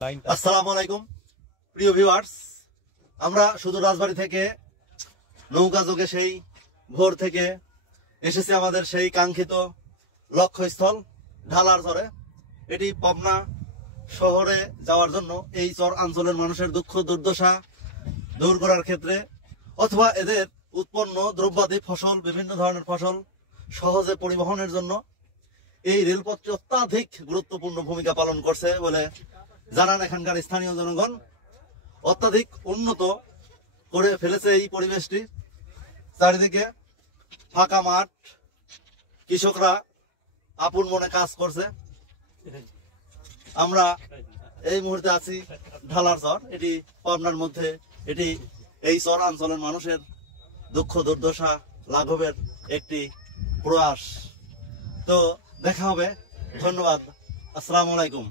আসসালামু আলাইকুম প্রিয় ভিউয়ার্স, আমরা শুধু রাজবাড়ী থেকে নৌকা যোগে সেই ভোর থেকে এসেছি আমাদের সেই কাঙ্ক্ষিত লক্ষ্যস্থল ঢালার চরে। এটি পাবনা শহরে যাওয়ার জন্য এই চর অঞ্চলের মানুষের দুঃখ দুর্দশা দূর করার ক্ষেত্রে অথবা এদের উৎপন্ন দ্রব্যাদি ফসল, বিভিন্ন ধরনের ফসল সহজে পরিবহনের জন্য এই রেলপথটি অত্যাধিক গুরুত্বপূর্ণ ভূমিকা পালন করছে বলে জানান এখানকার স্থানীয় জনগণ। অত্যাধিক উন্নত করে ফেলেছে এই পরিবেশটি। চারিদিকে ফাঁকা মাঠ, কৃষকরা আপন মনে কাজ করছে। আমরা এই মুহূর্তে আছি ঢালার চর। এটি পাবনার মধ্যে, এটি এই চর অঞ্চলের মানুষের দুঃখ দুর্দশা লাঘবের একটি প্রয়াস। তো দেখা হবে, ধন্যবাদ, আসসালামু আলাইকুম।